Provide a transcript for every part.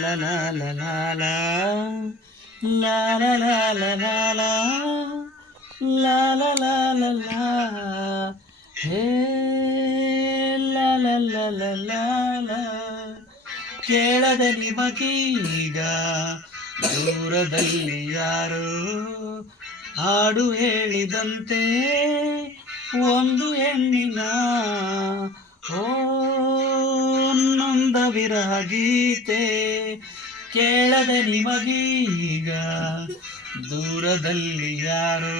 la la la la la la la la la la la la la la la la hey la la la la la la ಕೇಳದೆ ನಿಮಗೀಗ ದೂರದಲ್ಲಿ ಯಾರೋ ಹಾಡು ಹೇಳಿದಂತೆ ಒಂದು ಹೆಣ್ಣಿನ ಓ ನೊಂದ ವಿರಹ ಗೀತೆ ಕೇಳದೆ ನಿಮಗೀಗ ದೂರದಲ್ಲಿ ಯಾರೋ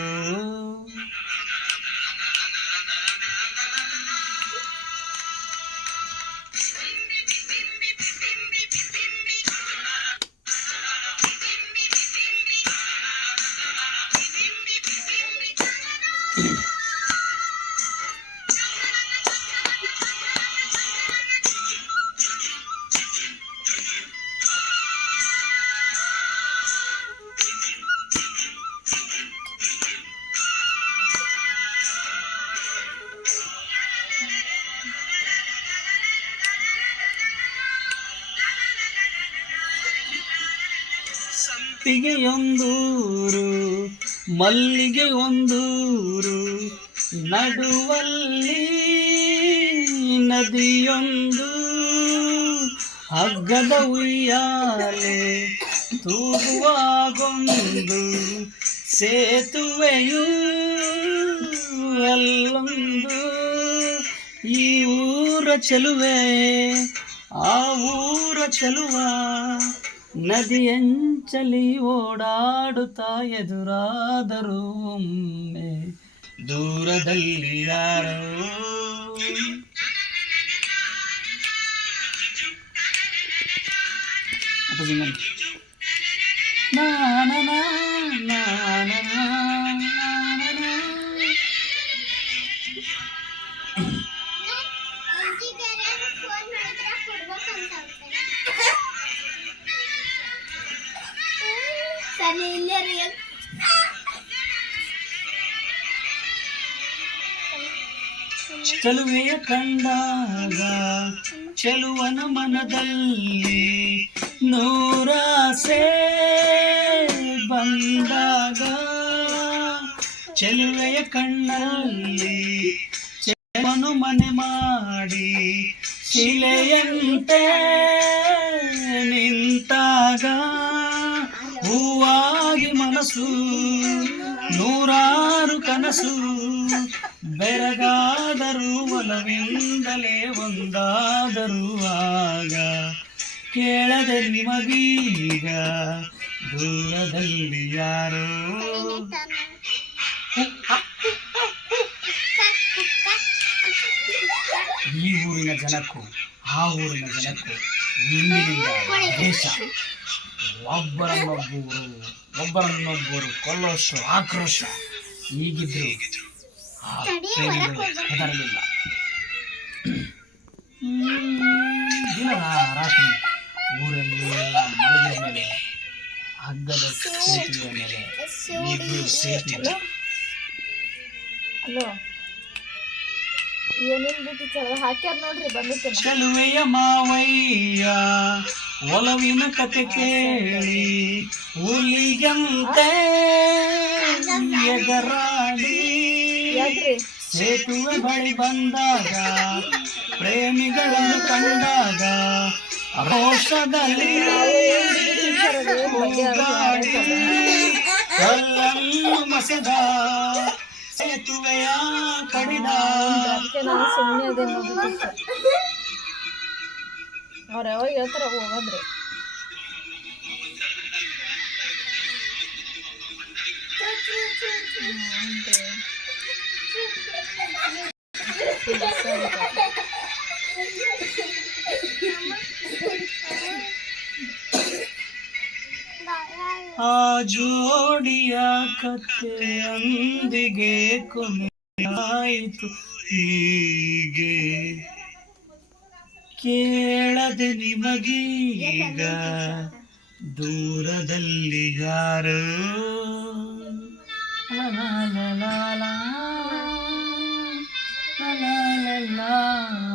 ಸಂಪಿಗೆಯೊಂದೂರು ಮಲ್ಲಿಗೆ ಒಂದೂರು ನಡುವಲ್ಲಿ ನದಿಯೊಂದು ಹಗ್ಗದ ಉಯ್ಯಾಲೆ ತೂಗುವಾಗೊಂದು ಸೇತುವೆಯೂ ಅಲ್ಲೊಂದು ಈ ಊರ ಚೆಲುವೆ ಆ ಊರ ಚೆಲುವ ನದಿಯಂಚಲಿ ಓಡಾಡುತ್ತಾ ಎದುರಾದರೂ ಒಮ್ಮೆ ದೂರದಲ್ಲಿ ಯಾರೋ ಚೆಲುವೆಯ ಕಂಡಾಗ ಚೆಲುವನ ಮನದಲ್ಲಿ ನೂರಾಸೆ ಬಂದಾಗ ಚೆಲುವೆಯ ಕಣ್ಣಲ್ಲಿ ಚೆಲುವನು ಮನೆ ಮಾಡಿ ಶಿಲೆಯಂತೆ ನಿಂತಾಗ ಹೂವಾಗಿ ಮನಸ್ಸು ನೂರಾರು ಕನಸು ಬೆರಗಾದರೂ ಒಲವಿಂದಲೇ ಒಂದಾದರೂ ಆಗ ಕೇಳದೆ ನಿಮಗೀಗ ದೂರದಲ್ಲಿ ಯಾರೋ ಈ ಊರಿನ ಜನಕ್ಕೂ ಆ ಊರಿನ ಜನಕ್ಕೂ ಇಂದಿನಿಂದ ದೇಶ ಒಬ್ಬರನ್ನೊಬ್ಬರು ಕೊಲ್ಲೋಷ್ಟು ಆಕ್ರೋಶ ಈಗಿದ್ರು ಹೆದರಲಿಲ್ಲ. ದಿನ ರಾತ್ರಿ ಊರನ್ನೆಲ್ಲ ಮಲಗಿದ ಮೇಲೆ ಹಗ್ಗದ ಸೇತುವೆಯ ಮೇಲೆ ಇಬ್ಬರು ಸೇತುವೆ ಚೆಲುವೆಯ ಮಾವಯ್ಯ ಒಲವಿನ ಕತೆ ಕೇಳಿ ಹುಲಿಯಂತೆ ಎಗರಾಡಿ ಸೇತುವೆ ಬಳಿ ಬಂದಾಗ ಪ್ರೇಮಿಗಳನ್ನು ಕಂಡಾಗ ರೋಷದಲ್ಲಿ ಕಲ್ಲನ್ನು ಮಸೆದ ಸೇತುವೆಯ ಕಡಿದ ಅವ್ರು ಯಾವಾಗ ಹೇಳ್ತಾರ ಹೋಗಂದ್ರೆ ಆ ಜೋಡಿಯ ಕಥೆ ಅಂದಿಗೆ ಕೊನೆಯಾಯಿತು ಹೀಗೆ ಕೇಳದೆ ನಿಮಗೀಗ ದೂರದಲ್ಲಿ ಯಾರೋ la la la la la la la la